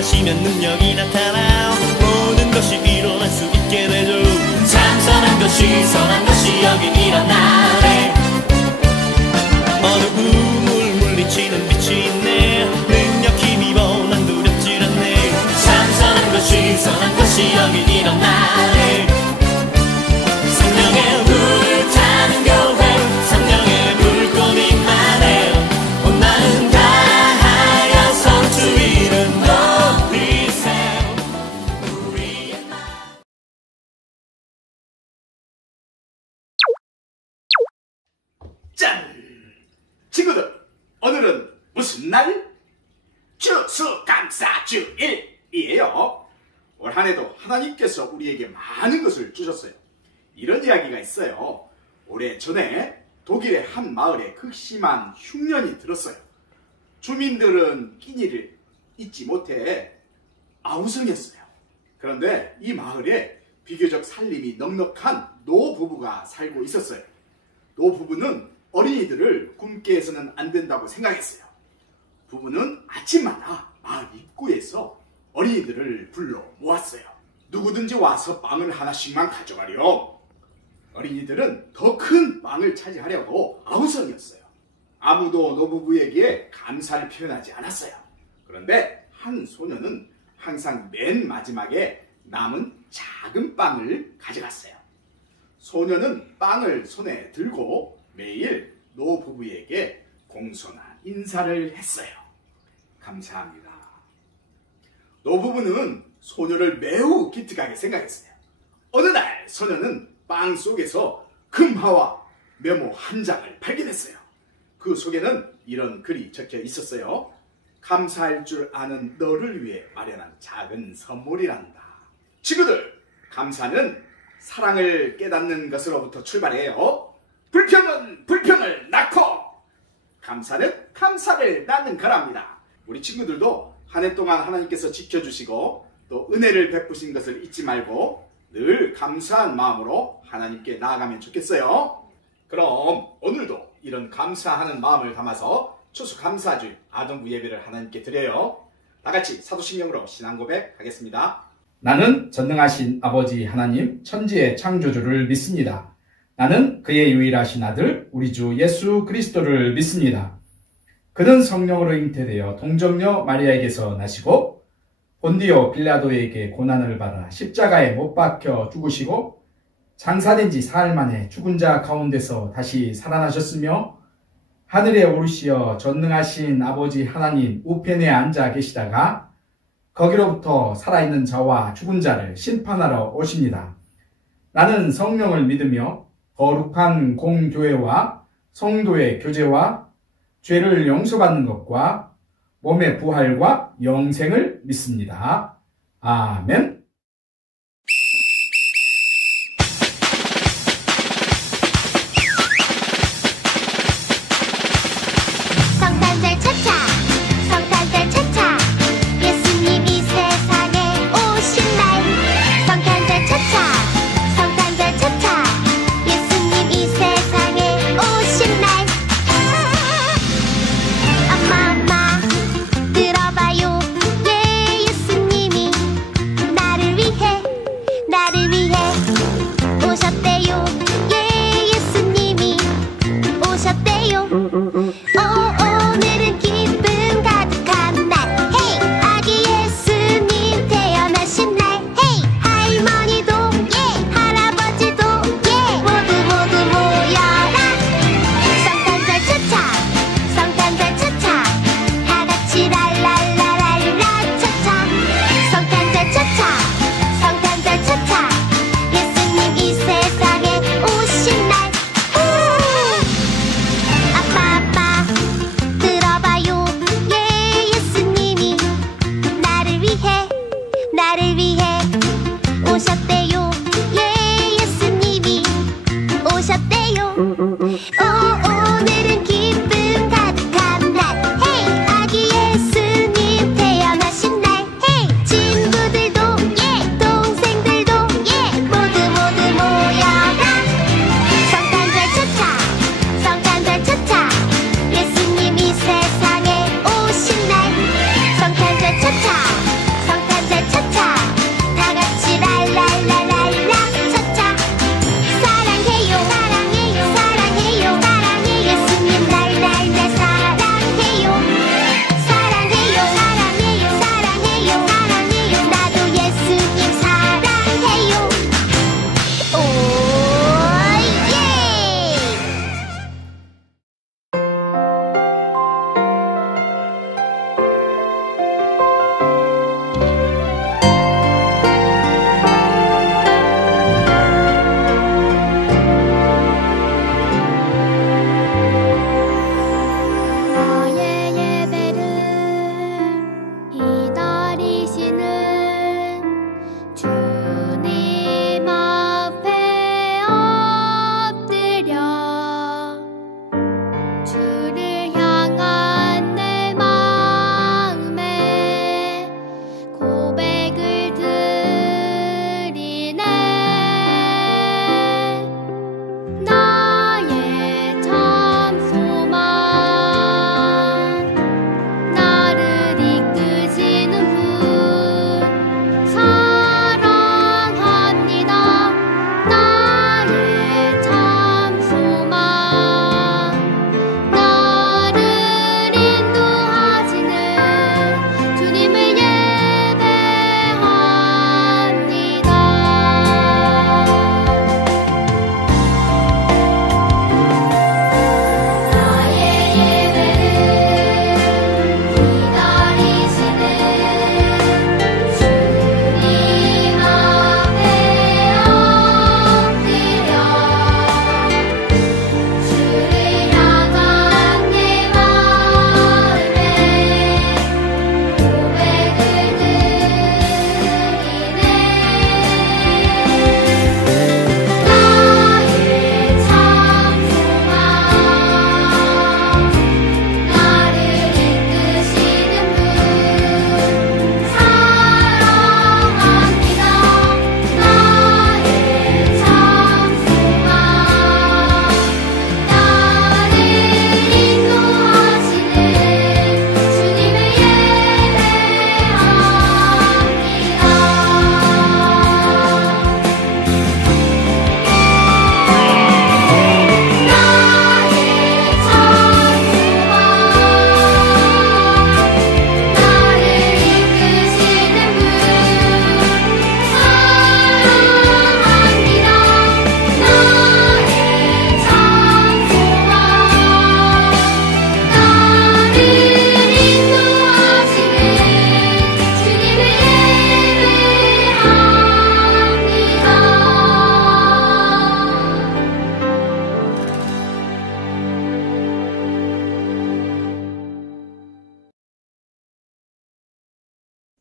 기도하시면 능력이 나타나 모든 것이 일어날 수 있게 되죠. 참 선한 것이 여긴 일어나네. 어두움을 물리치는 빛이 있네. 능력 힘입어 난 두렵질 않네. 참 선한 것이 여긴 일어나네. 성령의 불타는 교회, 성령의 불꽃이 임하네. 온 마음 다하여서 주 이름 높이세요. 우리의 마음. 짠! 친구들, 오늘은 무슨 날? 추수감사주일이에요. 올 한해도 하나님께서 우리에게 많은 것을 주셨어요. 이런 이야기가 있어요. 오래전에 독일의 한 마을에 극심한 흉년이 들었어요. 주민들은 끼니를 잊지 못해 아우성이었어요. 그런데 이 마을에 비교적 살림이 넉넉한 노부부가 살고 있었어요. 노부부는 어린이들을 굶게 해서는 안 된다고 생각했어요. 부부는 아침마다 마을 입구에서 어린이들을 불러 모았어요. 누구든지 와서 빵을 하나씩만 가져가렴. 어린이들은 더 큰 빵을 차지하려고 아우성이었어요. 아무도 노부부에게 감사를 표현하지 않았어요. 그런데 한 소녀는 항상 맨 마지막에 남은 작은 빵을 가져갔어요. 소녀는 빵을 손에 들고 매일 노부부에게 공손한 인사를 했어요. 감사합니다. 노부부는 소녀를 매우 기특하게 생각했어요. 어느 날 소녀는 빵 속에서 금화와 메모 한 장을 발견했어요. 그 속에는 이런 글이 적혀 있었어요. 감사할 줄 아는 너를 위해 마련한 작은 선물이란다. 친구들, 감사는 사랑을 깨닫는 것으로부터 출발해요. 불평은 불평을 낳고 감사는 감사를 낳는 거랍니다. 우리 친구들도 한 해 동안 하나님께서 지켜주시고 또 은혜를 베푸신 것을 잊지 말고 늘 감사한 마음으로 하나님께 나아가면 좋겠어요. 그럼 오늘도 이런 감사하는 마음을 담아서 추수감사주일 아동부 예배를 하나님께 드려요. 다같이 사도신경으로 신앙고백 하겠습니다. 나는 전능하신 아버지 하나님 천지의 창조주를 믿습니다. 나는 그의 유일하신 아들 우리 주 예수 그리스도를 믿습니다. 그는 성령으로 잉태되어 동정녀 마리아에게서 나시고 본디오 빌라도에게 고난을 받아 십자가에 못 박혀 죽으시고 장사된 지 사흘 만에 죽은 자 가운데서 다시 살아나셨으며 하늘에 오르시어 전능하신 아버지 하나님 우편에 앉아 계시다가 거기로부터 살아있는 자와 죽은 자를 심판하러 오십니다. 나는 성령을 믿으며 거룩한 공교회와 성도의 교제와 죄를 용서받는 것과 몸의 부활과 영생을 믿습니다. 아멘. 성탄절 차차, 성탄절 차차, 예수님이 세상에 오신 날. 성탄절 차차, 성탄절 차차, 예수님이 세상에 오신 날. 엄마 들어봐요. 예, 예수님이 나를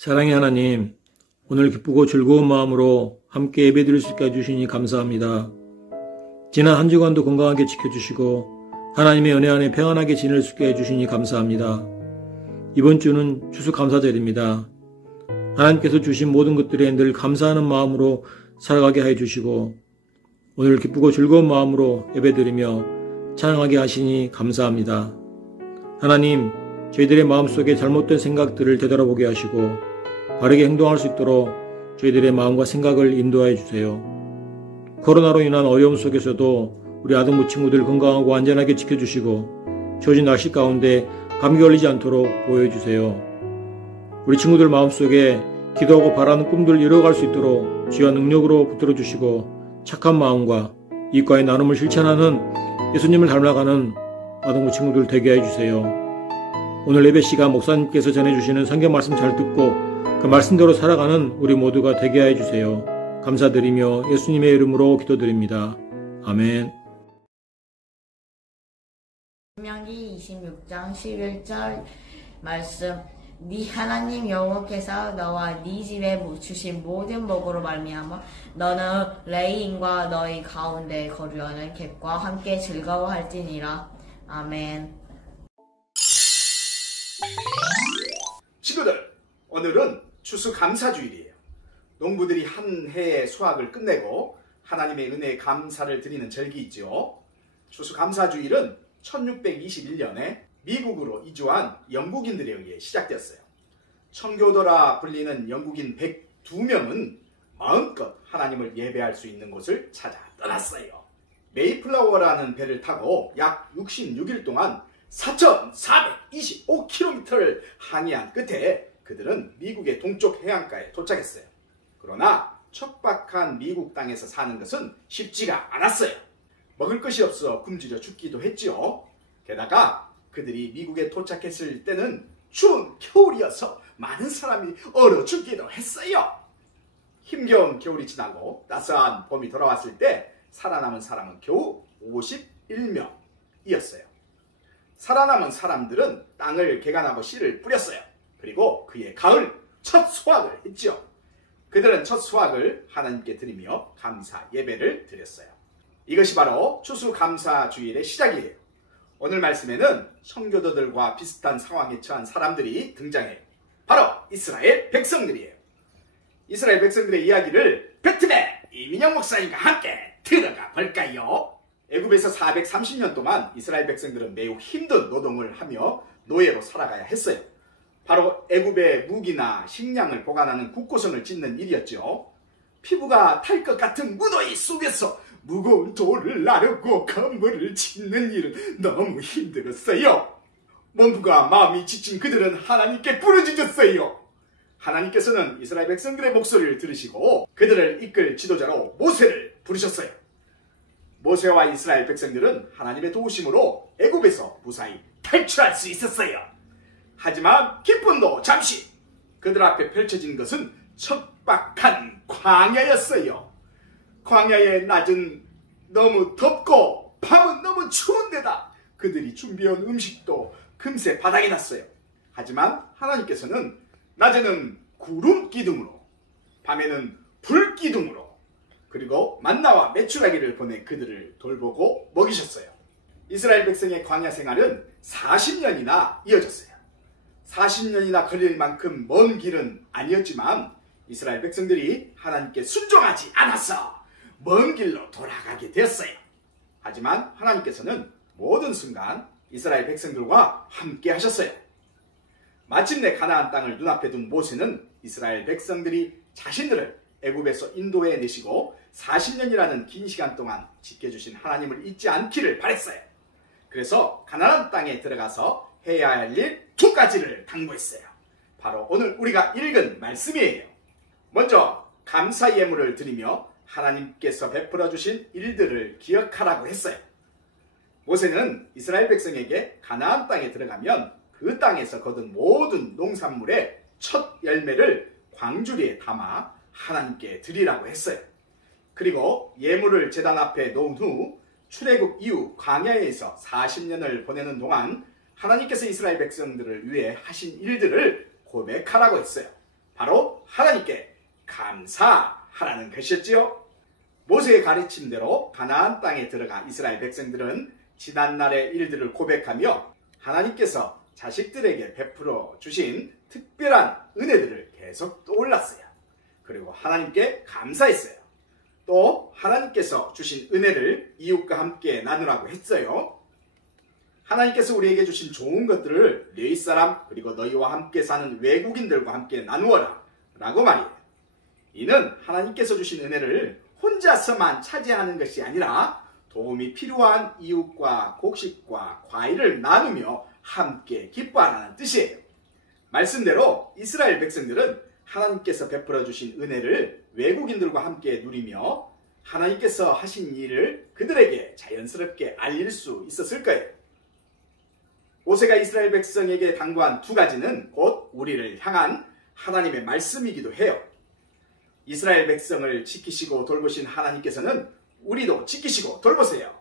사랑의 하나님, 오늘 기쁘고 즐거운 마음으로 함께 예배드릴 수 있게 해주시니 감사합니다. 지난 한 주간도 건강하게 지켜주시고 하나님의 은혜 안에 평안하게 지낼 수 있게 해주시니 감사합니다. 이번 주는 추수감사절입니다. 하나님께서 주신 모든 것들에 늘 감사하는 마음으로 살아가게 해주시고 오늘 기쁘고 즐거운 마음으로 예배드리며 찬양하게 하시니 감사합니다. 하나님, 저희들의 마음속에 잘못된 생각들을 되돌아보게 하시고 바르게 행동할 수 있도록 저희들의 마음과 생각을 인도하여 주세요. 코로나로 인한 어려움 속에서도 우리 아동부 친구들 건강하고 안전하게 지켜주시고 주어진 날씨 가운데 감기 걸리지 않도록 보호해주세요. 우리 친구들 마음속에 기도하고 바라는 꿈들을 이뤄갈 수 있도록 주여 능력으로 붙들어 주시고 착한 마음과 이과의 나눔을 실천하는 예수님을 닮아가는 아동부 친구들 되게 해주세요. 오늘 예배 시간 목사님께서 전해주시는 성경 말씀 잘 듣고 그 말씀대로 살아가는 우리 모두가 되게 해주세요. 감사드리며 예수님의 이름으로 기도드립니다. 아멘. 신명기 26장 11절 말씀. 네 하나님 여호와께서 너와 네 집에 주신 모든 복으로 말미암아 너는 레인과 너희 가운데 거주하는 객과 함께 즐거워할지니라. 아멘. 친구들, 오늘은 추수감사주일이에요. 농부들이 한 해의 수확을 끝내고 하나님의 은혜에 감사를 드리는 절기이죠. 추수감사주일은 1621년에 미국으로 이주한 영국인들에 의해 시작되었어요. 청교도라 불리는 영국인 102명은 마음껏 하나님을 예배할 수 있는 곳을 찾아 떠났어요. 메이플라워라는 배를 타고 약 66일 동안 4,425km를 항해한 끝에 그들은 미국의 동쪽 해안가에 도착했어요. 그러나 척박한 미국 땅에서 사는 것은 쉽지가 않았어요. 먹을 것이 없어 굶주려 죽기도 했죠. 게다가 그들이 미국에 도착했을 때는 추운 겨울이어서 많은 사람이 얼어 죽기도 했어요. 힘겨운 겨울이 지나고 따스한 봄이 돌아왔을 때 살아남은 사람은 겨우 51명이었어요. 살아남은 사람들은 땅을 개간하고 씨를 뿌렸어요. 그리고 그의 가을 첫 수확을 했죠. 그들은 첫 수확을 하나님께 드리며 감사 예배를 드렸어요. 이것이 바로 추수감사주일의 시작이에요. 오늘 말씀에는 청교도들과 비슷한 상황에 처한 사람들이 등장해요. 바로 이스라엘 백성들이에요. 이스라엘 백성들의 이야기를 배트맨 이민영 목사님과 함께 들어가 볼까요? 애굽에서 430년 동안 이스라엘 백성들은 매우 힘든 노동을 하며 노예로 살아가야 했어요. 바로 애굽의 무기나 식량을 보관하는 국고성을 짓는 일이었죠. 피부가 탈 것 같은 무더위 속에서 무거운 돌을 나르고 건물을 짓는 일은 너무 힘들었어요. 몸부가 마음이 지친 그들은 하나님께 부르짖었어요. 하나님께서는 이스라엘 백성들의 목소리를 들으시고 그들을 이끌 지도자로 모세를 부르셨어요. 모세와 이스라엘 백성들은 하나님의 도우심으로 애굽에서 무사히 탈출할 수 있었어요. 하지만 기쁨도 잠시. 그들 앞에 펼쳐진 것은 척박한 광야였어요. 광야의 낮은 너무 덥고 밤은 너무 추운데다 그들이 준비한 음식도 금세 바닥이 났어요. 하지만 하나님께서는 낮에는 구름 기둥으로 밤에는 불 기둥으로 그리고 만나와 메추라기를 보내 그들을 돌보고 먹이셨어요. 이스라엘 백성의 광야 생활은 40년이나 이어졌어요. 40년이나 걸릴 만큼 먼 길은 아니었지만 이스라엘 백성들이 하나님께 순종하지 않아서 먼 길로 돌아가게 되었어요. 하지만 하나님께서는 모든 순간 이스라엘 백성들과 함께 하셨어요. 마침내 가나안 땅을 눈앞에 둔 모세는 이스라엘 백성들이 자신들을 애굽에서 인도해 내시고 40년이라는 긴 시간 동안 지켜주신 하나님을 잊지 않기를 바랬어요. 그래서 가나안 땅에 들어가서 해야 할 일 2가지를 당부했어요. 바로 오늘 우리가 읽은 말씀이에요. 먼저 감사 예물을 드리며 하나님께서 베풀어 주신 일들을 기억하라고 했어요. 모세는 이스라엘 백성에게 가나안 땅에 들어가면 그 땅에서 거둔 모든 농산물의 첫 열매를 광주리에 담아 하나님께 드리라고 했어요. 그리고 예물을 제단 앞에 놓은 후 출애굽 이후 광야에서 40년을 보내는 동안 하나님께서 이스라엘 백성들을 위해 하신 일들을 고백하라고 했어요. 바로 하나님께 감사하라는 것이었지요. 모세의 가르침대로 가나안 땅에 들어가 이스라엘 백성들은 지난날의 일들을 고백하며 하나님께서 자식들에게 베풀어 주신 특별한 은혜들을 계속 떠올랐어요. 그리고 하나님께 감사했어요. 또 하나님께서 주신 은혜를 이웃과 함께 나누라고 했어요. 하나님께서 우리에게 주신 좋은 것들을 너희 사람 그리고 너희와 함께 사는 외국인들과 함께 나누어라 라고 말이에요. 이는 하나님께서 주신 은혜를 혼자서만 차지하는 것이 아니라 도움이 필요한 이웃과 곡식과 과일을 나누며 함께 기뻐하라는 뜻이에요. 말씀대로 이스라엘 백성들은 하나님께서 베풀어 주신 은혜를 외국인들과 함께 누리며 하나님께서 하신 일을 그들에게 자연스럽게 알릴 수 있었을 거예요. 모세가 이스라엘 백성에게 당부한 두 가지는 곧 우리를 향한 하나님의 말씀이기도 해요. 이스라엘 백성을 지키시고 돌보신 하나님께서는 우리도 지키시고 돌보세요.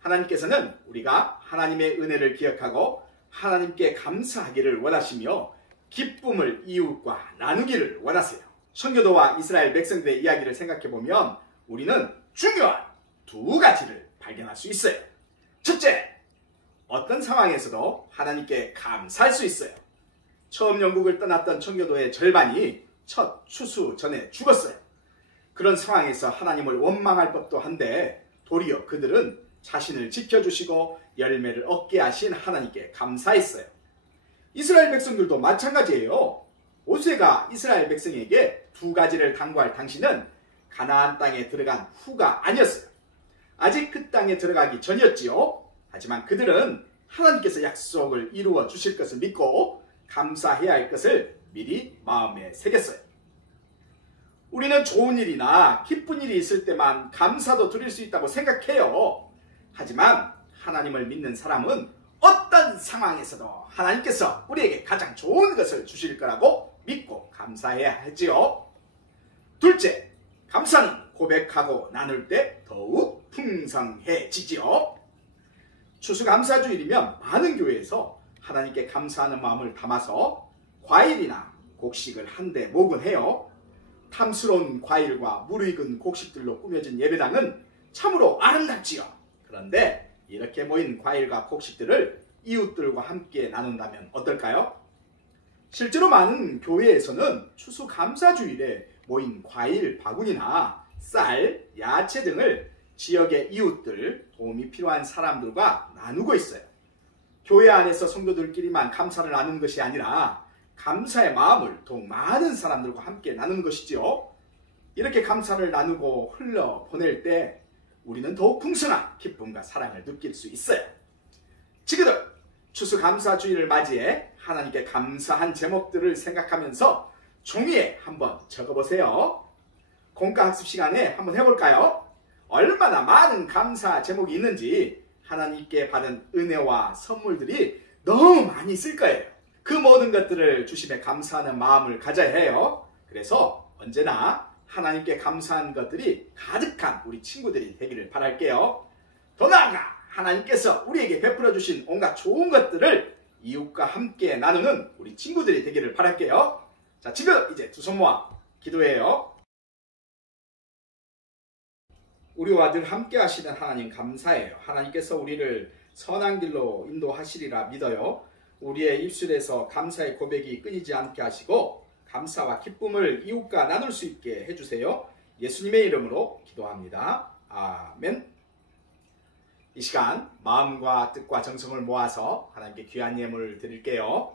하나님께서는 우리가 하나님의 은혜를 기억하고 하나님께 감사하기를 원하시며 기쁨을 이웃과 나누기를 원하세요. 선교도와 이스라엘 백성들의 이야기를 생각해보면 우리는 중요한 두 가지를 발견할 수 있어요. 첫째, 어떤 상황에서도 하나님께 감사할 수 있어요. 처음 영국을 떠났던 청교도의 절반이 첫 추수 전에 죽었어요. 그런 상황에서 하나님을 원망할 법도 한데 도리어 그들은 자신을 지켜주시고 열매를 얻게 하신 하나님께 감사했어요. 이스라엘 백성들도 마찬가지예요. 모세가 이스라엘 백성에게 두 가지를 당부할 당시는 가나안 땅에 들어간 후가 아니었어요. 아직 그 땅에 들어가기 전이었지요. 하지만 그들은 하나님께서 약속을 이루어 주실 것을 믿고 감사해야 할 것을 미리 마음에 새겼어요. 우리는 좋은 일이나 기쁜 일이 있을 때만 감사도 드릴 수 있다고 생각해요. 하지만 하나님을 믿는 사람은 어떤 상황에서도 하나님께서 우리에게 가장 좋은 것을 주실 거라고 믿고 감사해야 하지요. 둘째, 감사는 고백하고 나눌 때 더욱 풍성해지지요. 추수감사주일이면 많은 교회에서 하나님께 감사하는 마음을 담아서 과일이나 곡식을 한데 모금해요. 탐스러운 과일과 무르익은 곡식들로 꾸며진 예배당은 참으로 아름답지요. 그런데 이렇게 모인 과일과 곡식들을 이웃들과 함께 나눈다면 어떨까요? 실제로 많은 교회에서는 추수감사주일에 모인 과일 바구니나 쌀, 야채 등을 지역의 이웃들, 도움이 필요한 사람들과 나누고 있어요. 교회 안에서 성도들끼리만 감사를 나누는 것이 아니라 감사의 마음을 더욱 많은 사람들과 함께 나누는 것이지요. 이렇게 감사를 나누고 흘려보낼 때 우리는 더욱 풍성한 기쁨과 사랑을 느낄 수 있어요. 친구들, 추수감사주일을 맞이해 하나님께 감사한 제목들을 생각하면서 종이에 한번 적어보세요. 공과학습 시간에 한번 해볼까요? 얼마나 많은 감사 제목이 있는지 하나님께 받은 은혜와 선물들이 너무 많이 있을 거예요. 그 모든 것들을 주심에 감사하는 마음을 가져야 해요. 그래서 언제나 하나님께 감사한 것들이 가득한 우리 친구들이 되기를 바랄게요. 더 나아가 하나님께서 우리에게 베풀어 주신 온갖 좋은 것들을 이웃과 함께 나누는 우리 친구들이 되기를 바랄게요. 자, 지금 이제 두 손 모아 기도해요. 우리와 늘 함께 하시는 하나님 감사해요. 하나님께서 우리를 선한 길로 인도하시리라 믿어요. 우리의 입술에서 감사의 고백이 끊이지 않게 하시고 감사와 기쁨을 이웃과 나눌 수 있게 해주세요. 예수님의 이름으로 기도합니다. 아멘. 이 시간 마음과 뜻과 정성을 모아서 하나님께 귀한 예물을 드릴게요.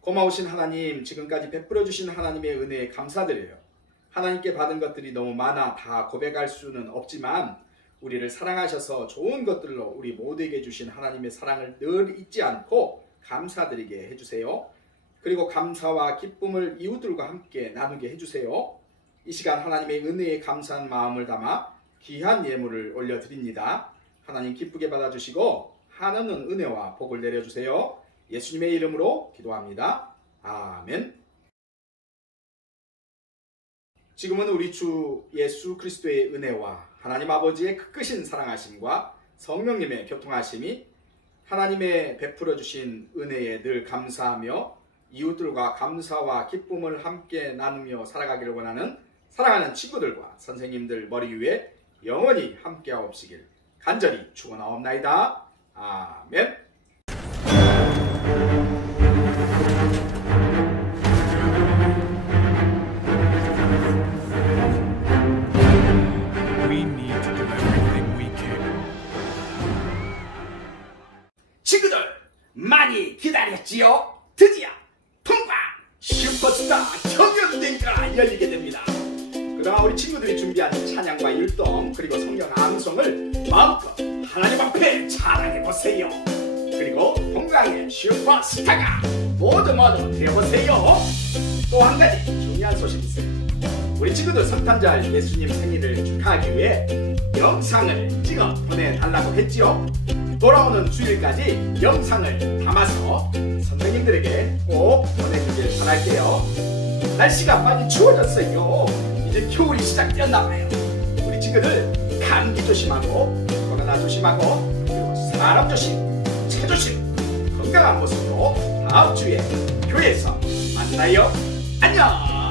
고마우신 하나님, 지금까지 베풀어 주신 하나님의 은혜에 감사드려요. 하나님께 받은 것들이 너무 많아 다 고백할 수는 없지만 우리를 사랑하셔서 좋은 것들로 우리 모두에게 주신 하나님의 사랑을 늘 잊지 않고 감사드리게 해주세요. 그리고 감사와 기쁨을 이웃들과 함께 나누게 해주세요. 이 시간 하나님의 은혜에 감사한 마음을 담아 귀한 예물을 올려드립니다. 하나님 기쁘게 받아주시고 한없는 은혜와 복을 내려주세요. 예수님의 이름으로 기도합니다. 아멘. 지금은 우리 주 예수 그리스도의 은혜와 하나님 아버지의 크크신 사랑하심과 성령님의 교통하심이 하나님의 베풀어 주신 은혜에 늘 감사하며 이웃들과 감사와 기쁨을 함께 나누며 살아가기를 원하는 사랑하는 친구들과 선생님들 머리 위에 영원히 함께하옵시길 간절히 축원하옵나이다. 아멘. We need to do everything we can. 친구들 많이 기다렸지요? 드디어 통과! 슈퍼스타 경연대회가 열리게 됩니다. 그동안 우리 친구들이 준비한 찬양과 율동 그리고 성경 암송을 마음껏 하나님 앞에 자랑해보세요. 그리고 통과의 슈퍼스타가 모두 되어보세요. 또 한 가지 중요한 소식이 있어요. 우리 친구들 성탄절 예수님 생일을 축하하기 위해 영상을 찍어 보내달라고 했지요. 돌아오는 주일까지 영상을 담아서 선생님들에게 꼭 보내주길 바랄게요. 날씨가 많이 추워졌어요. 이제 겨울이 시작되었나봐요. 우리 친구들 감기 조심하고 코로나 조심하고 그리고 사람 조심, 차 조심, 건강한 모습으로 다음 주에 교회에서 만나요. 안녕.